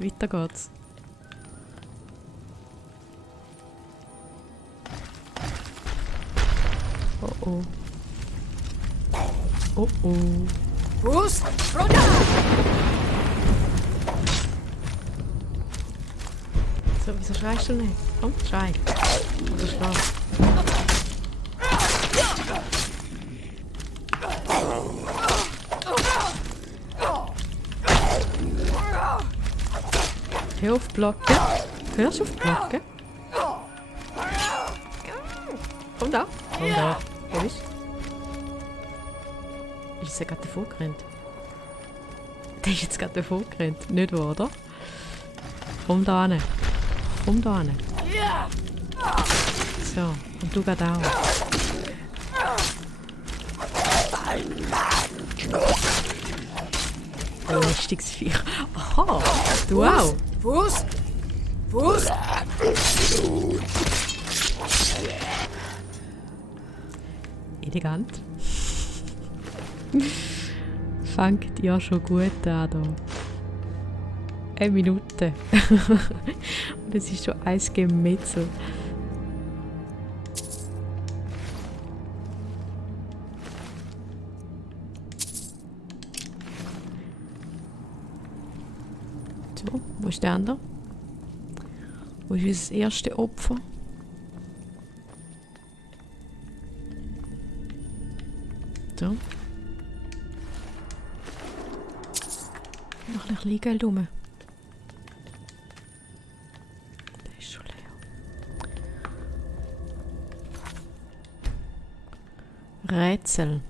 Weiter geht's. Oh oh. Oh oh. Boost! Runter! So, wieso schreist du nicht? Komm, schrei. Oder schlaf. Hör auf blocken. Hörst du auf blocken? Komm da. Komm da. Wo bist du? Ist er gerade davor gerannt? Der ist jetzt gerade davor gerannt. Nicht wahr, oder? Komm da hin. Komm da hin. So, und du gehst auch. Ein lästiges Viech. Aha, du auch. Fuß! Fuß! Elegant. Fängt ja schon gut an hier. 1 Minute. Und es ist schon ein Gemetzel. So, wo ist der andere? Wo ist unser erstes Opfer? So. Noch ein bisschen Geld rum. Der ist schon leer. Rätsel.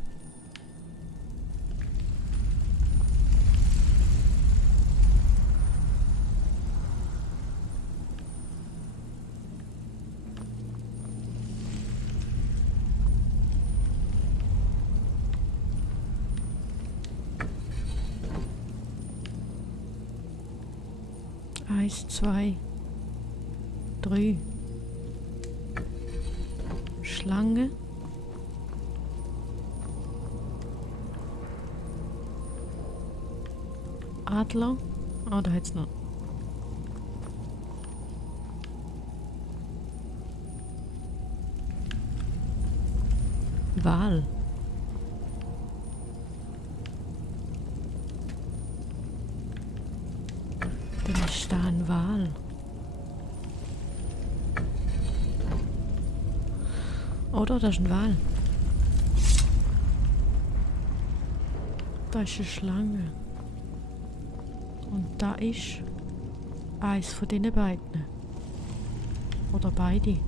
Eins, zwei, drei. Schlange. Adler. Oh, da hat's noch. Wal. Dann ist da ein Wal. Oder? Da ist ein Wal. Da ist eine Schlange. Und da ist eins von diesen beiden. Oder beide.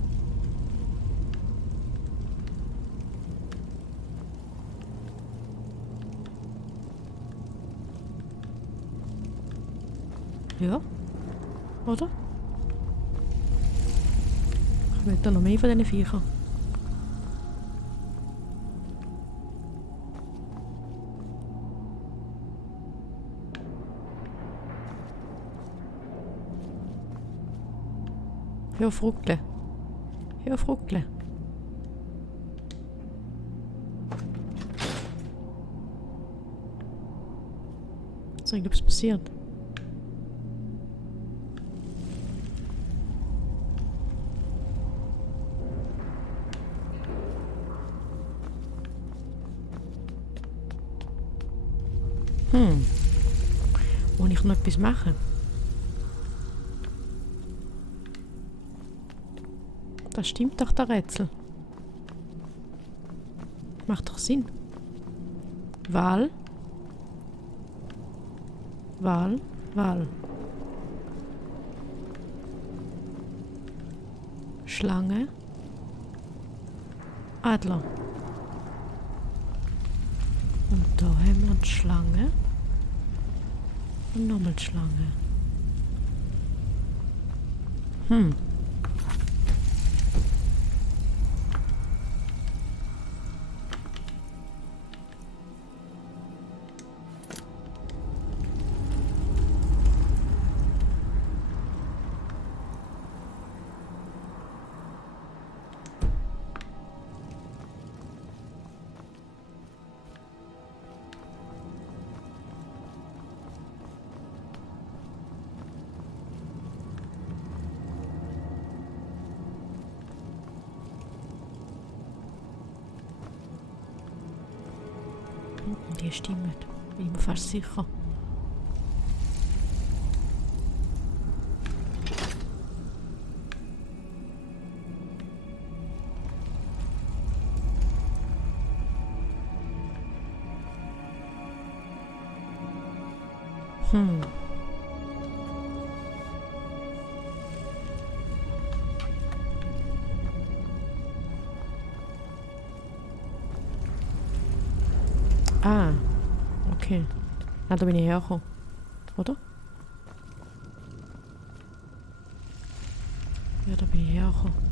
Ja. Oder? Ich will da noch mehr von diesen Viechern. Hör auf ruckeln. Hör auf ruckeln. So, ich glaube, es passiert. Muss ich noch etwas machen? Das stimmt doch, der Rätsel. Macht doch Sinn. Wal. Wal. Wal. Schlange. Adler. Und da haben wir die Schlange. Und nochmal die Schlange. Die stimmen. Bin ich mir fast sicher. Ah, okay. Na, da bin ich hergekommen. Oder? Ja, da bin ich hergekommen.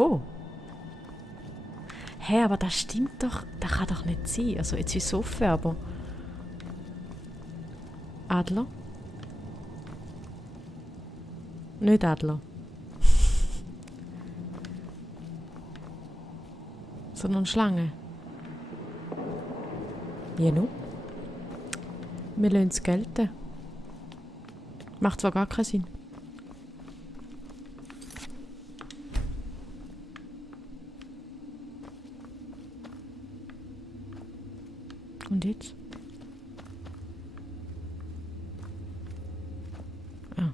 Oh. Hä, aber das stimmt doch. Das kann doch nicht sein. Also jetzt ist es offen, aber... Adler? Nicht Adler. Sondern Schlange. Ja, nu? Wir lassen es gelten. Macht zwar gar keinen Sinn. Und jetzt? Ah.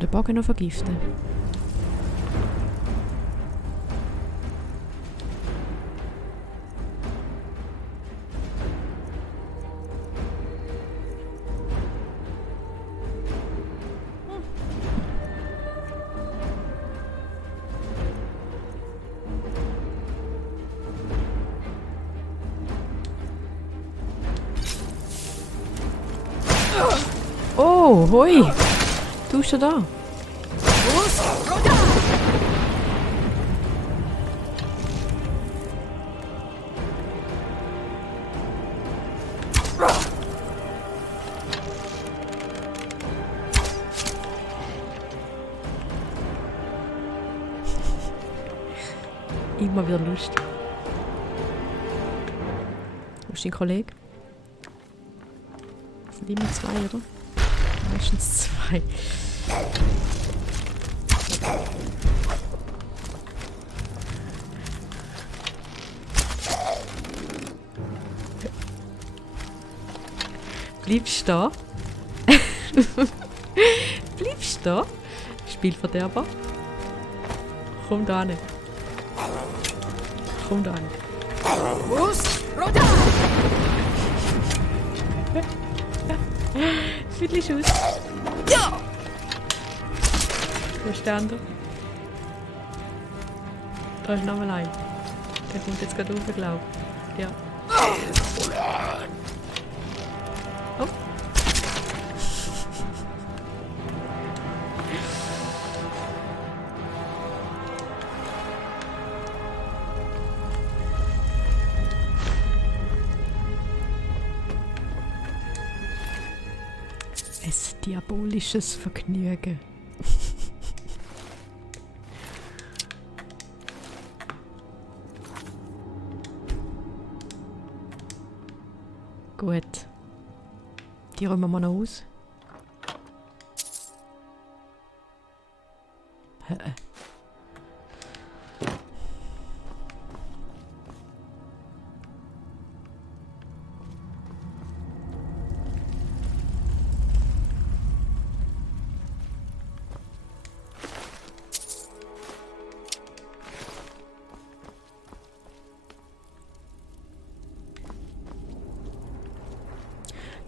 Den Bogen noch vergiften. Oh, hoi! Tust du da? Fuß runter! Immer wieder lustig. Wo ist dein Kollege? Das sind immer zwei, oder? Meistens zwei. Bleibst du da? Bleibst du da? Spielverderber? Komm da hin. Komm da hin. Fuß runter! Viertelschuss. Ja! Wo ist der andere? Da ist noch mal ein. Der kommt jetzt gerade rauf, glaube ich. Ja. Oh. Ein diabolisches Vergnügen. Gut. Die räumen wir noch aus.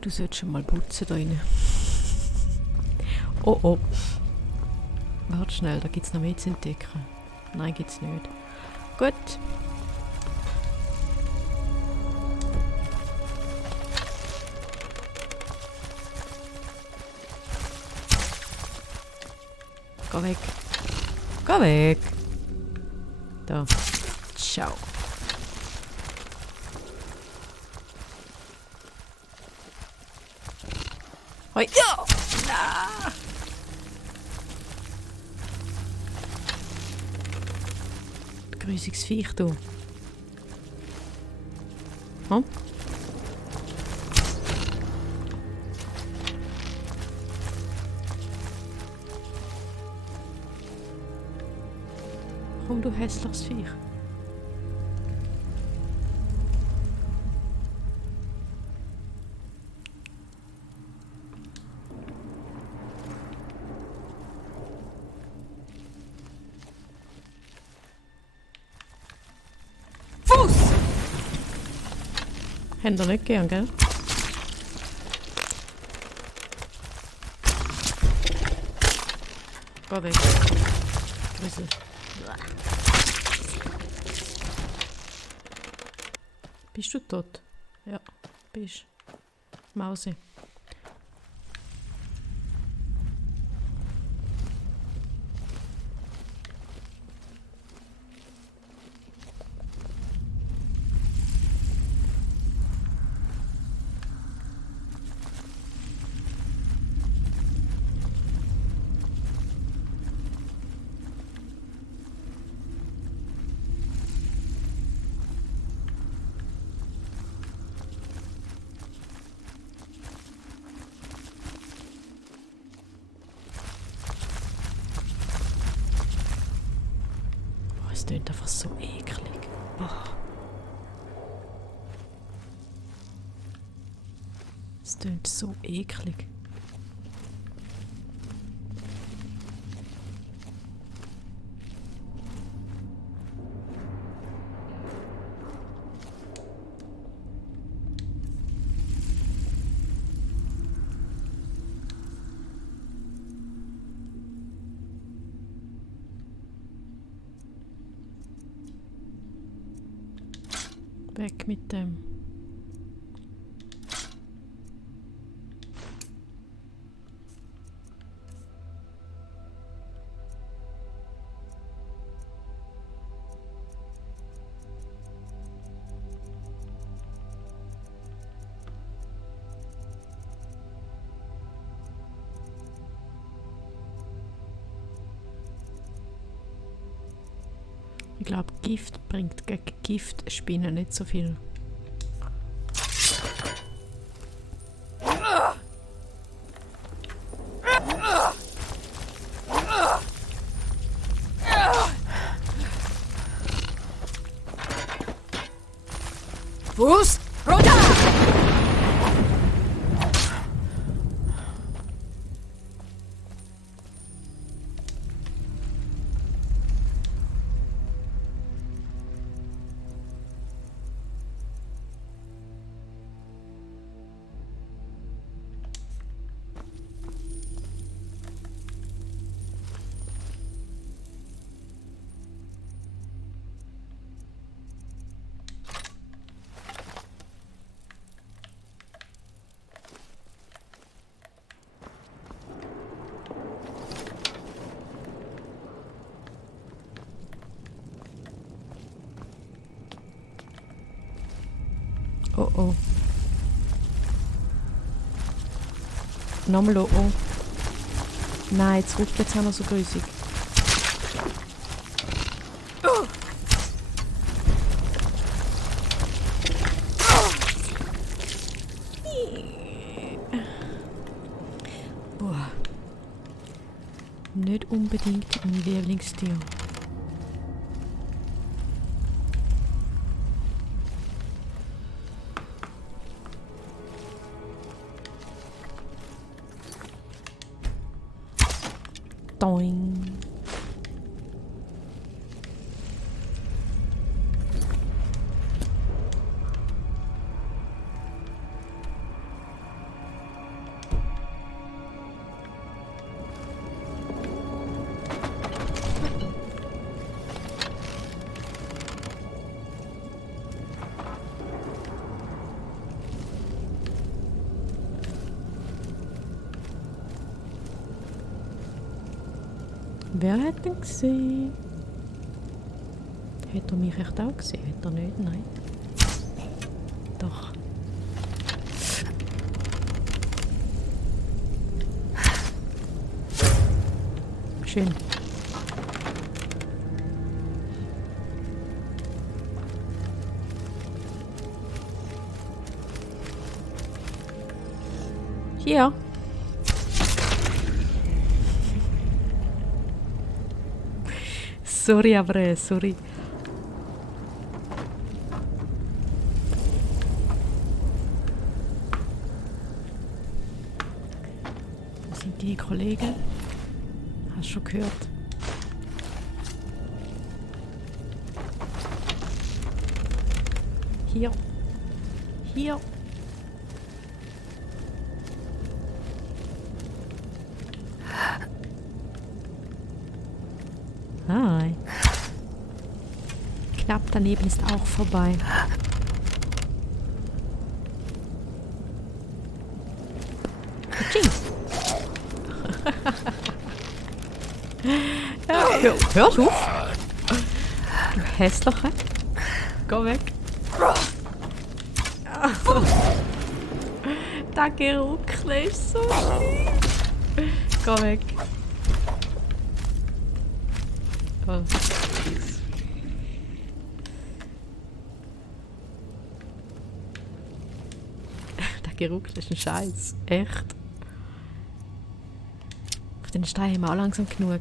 Du solltest schon mal putzen da rein. Oh oh. Warte schnell, da gibt es noch mehr zu entdecken. Nein, gibt's nicht. Gut. Geh weg. Geh weg. Da. Ciao. Hoi. Ja! Ah. Grüßiges Viech, du. Hm? Komm, du hässliches Viech. Fuß! Händ ihr nicht gern, gell? Geh weg. Grüßel. Bist du tot? Ja, bist. Mausi. Es klingt einfach so eklig. Boah. Es klingt so eklig. Weg mit dem. Ich glaube, Gift bringt gegen Giftspinnen nicht so viel. Fuß! Runter! Oh oh. Nochmal oh oh. Nein, jetzt ruft jetzt auch noch so grüßig. Boah. Nicht unbedingt mein Lieblingstier. Doing. Wer hat denn gesehen? Hat er mich echt auch gesehen? Hat er nicht? Nein. Doch. Schön. Hier. Sorry, aber sorry. Wo sind die Kollegen? Hast du schon gehört? Hier. Hier. Hi. Knapp daneben ist auch vorbei. Ja, hör auf! Du Hässliche. Geh weg. Der Geruckle ist so schlimm. Geh weg. Oh. Der Geruckle ist ein Scheiß. Echt. Auf den Stein haben wir auch langsam genug.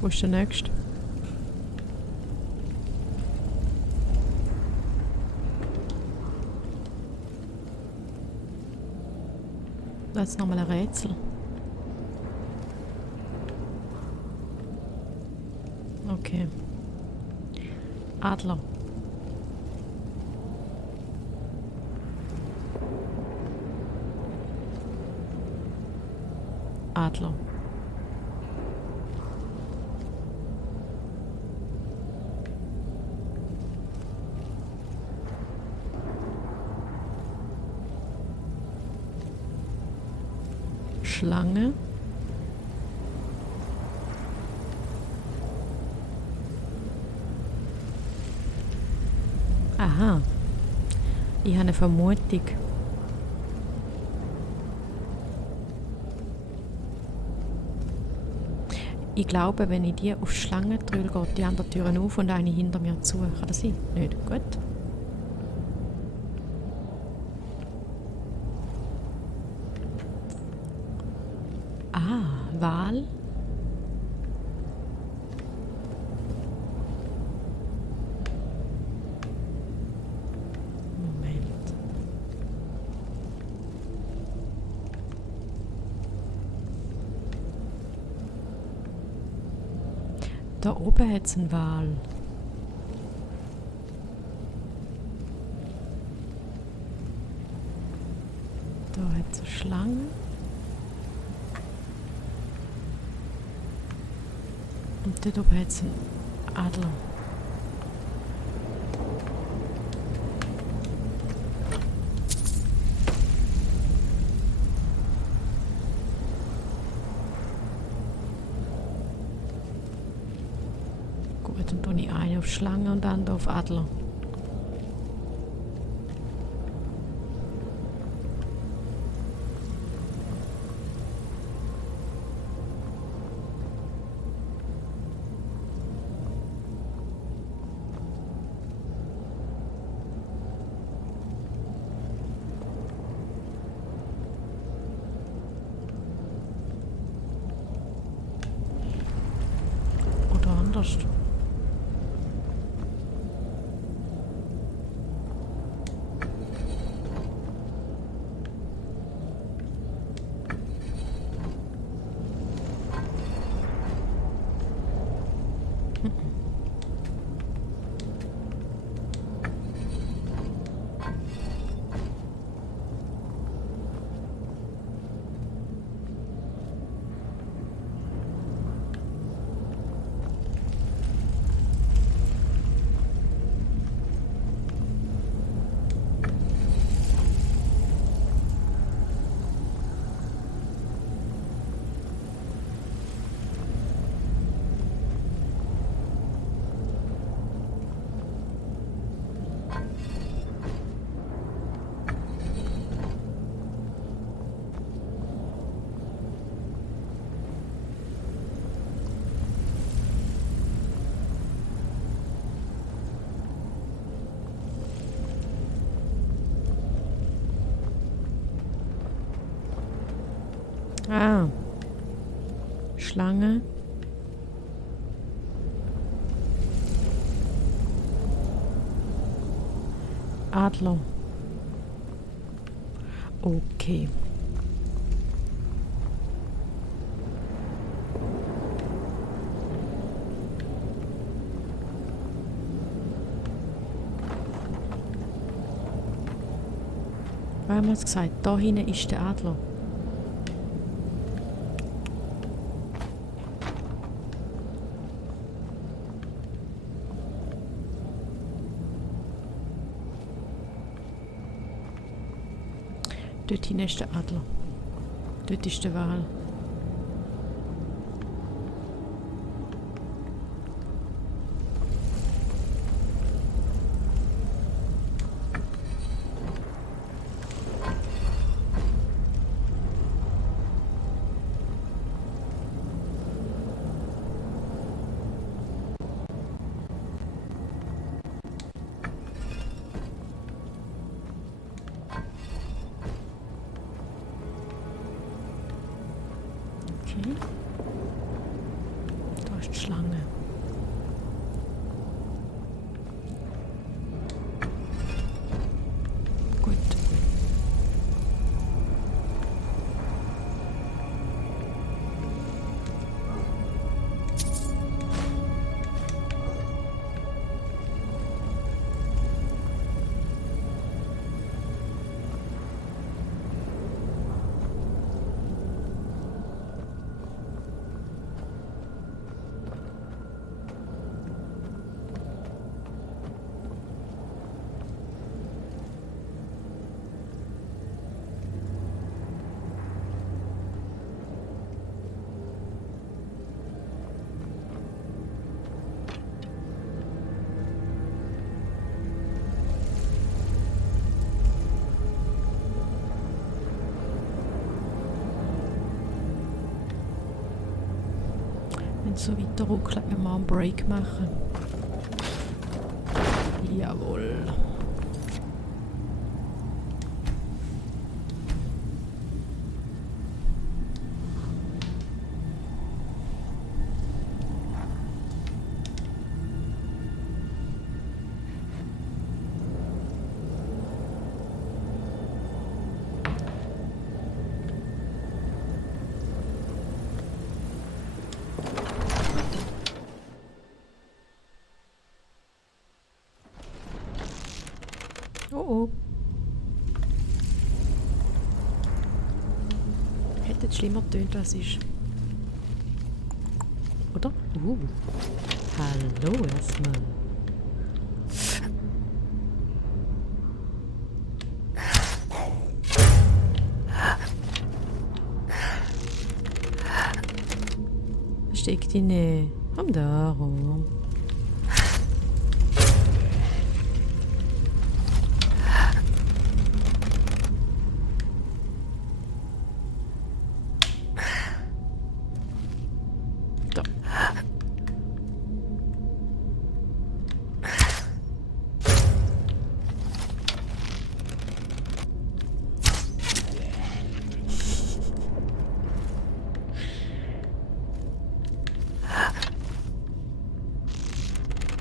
Wo ist der nächste? Das ist nochmal ein Rätsel. Okay. Adler. Adler. Schlange. Aha. Ich habe eine Vermutung. Ich glaube, wenn ich die auf Schlangen drücke, geht die andere Türen auf und eine hinter mir zu. Kann das sein? Nicht? Gut. Ah, Wal. Moment. Da oben hat es einen Wal. Da hat es eine Schlange. Und dort oben hat es einen Adler. Gut, dann tue ich eine auf Schlange und andere auf Adler. Oder anders. Ah. Schlange. Adler. Okay. Wir haben es gesagt, da hinten ist der Adler. Dort hinten ist der Adler. Dort ist der Wal. Okay. Da ist die Schlange. Gut. Wenn es so weiter ruckelt, müssen wir einen Break machen. Jawohl. Oh oh. Hätte jetzt schlimmer getönt, als es ist. Oder? Hallo erstmal. Versteck dich nicht. Komm da rum. Da.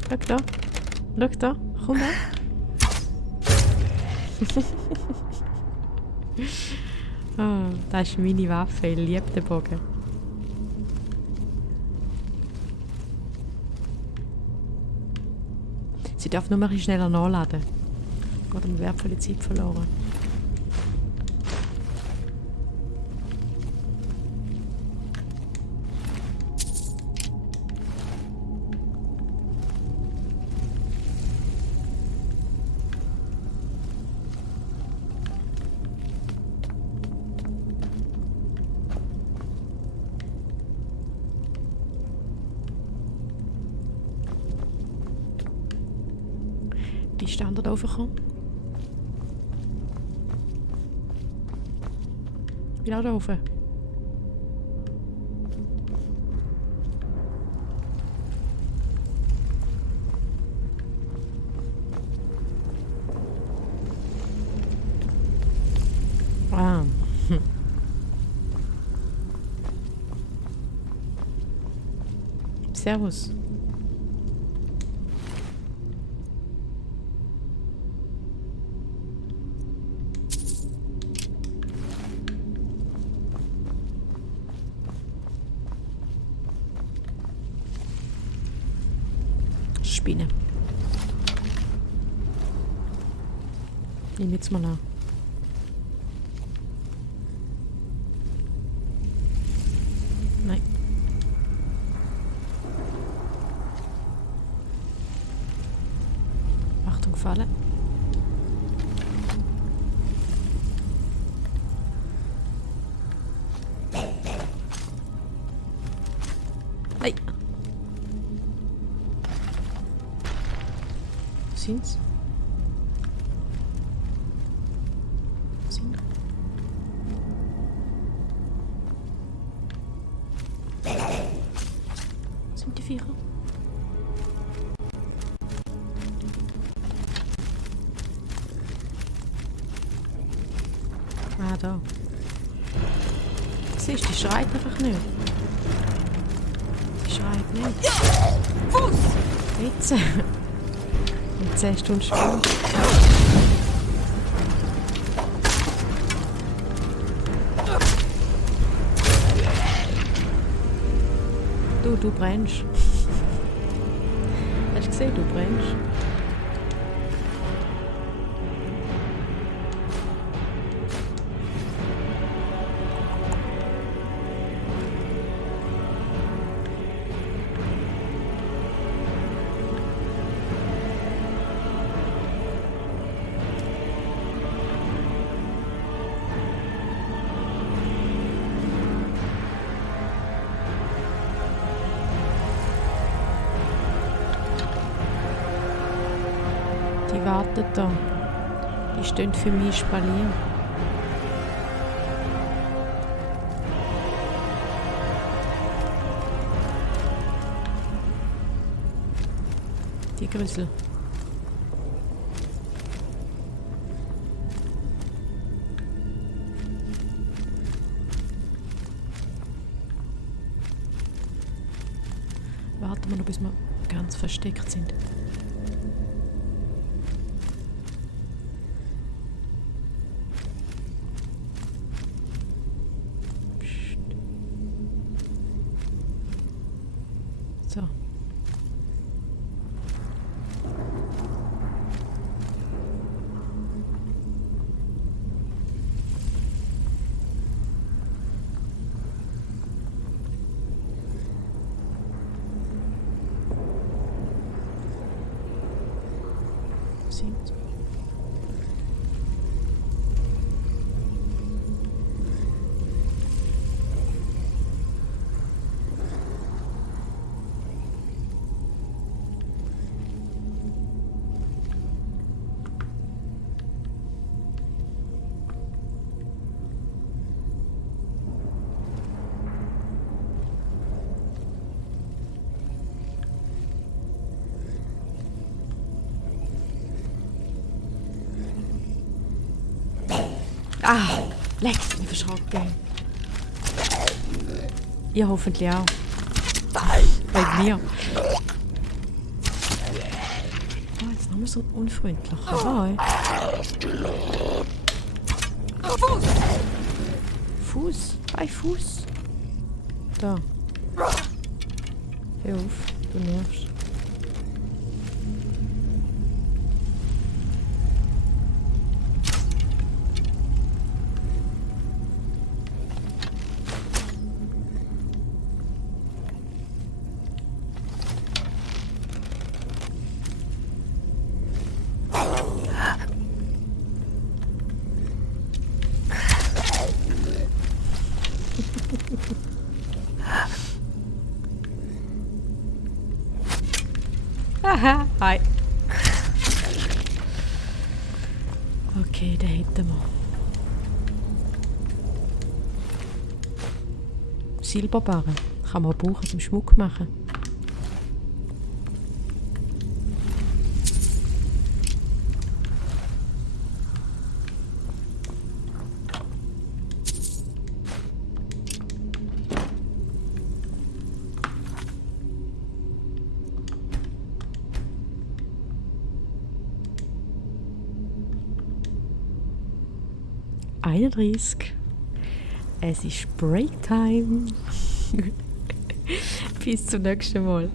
Schau da. Schau da. Komm her. Oh, das ist meine Waffe. Ich liebe den Bogen. Sie darf nur ein bisschen schneller nachladen. Geht um wertvolle Zeit verloren. Die Standard overgekommen. Wieder da oben. Ah. Servus. Spinne. Nehmen jetzt mal nach. Nein. Achtung, Falle. Nein. Sind's? Sind? Sind die Viecher? Ah, da. Siehst du, die schreit einfach nicht. Die schreit nicht. Fuß! Jetzt. In 10 Stunden später. Du brennst. Hast du gesehen, du brennst? Die warten da. Die stehen für mich Spalier. Die Grüssel. Warten wir noch, bis wir ganz versteckt sind. So. Sind. Ah, leck, ich verschrocken. Ihr hoffentlich auch. Bei mir. Oh, jetzt nochmal so unfreundlich. Hi. Fuß! Fuß. Bei Fuß. Da. Hör auf, du nervst. Haha, hi. Okay, den hätten wir. Silberbarren kann man brauchen zum Schmuck machen. 31. Es ist Breaktime. Bis zum nächsten Mal.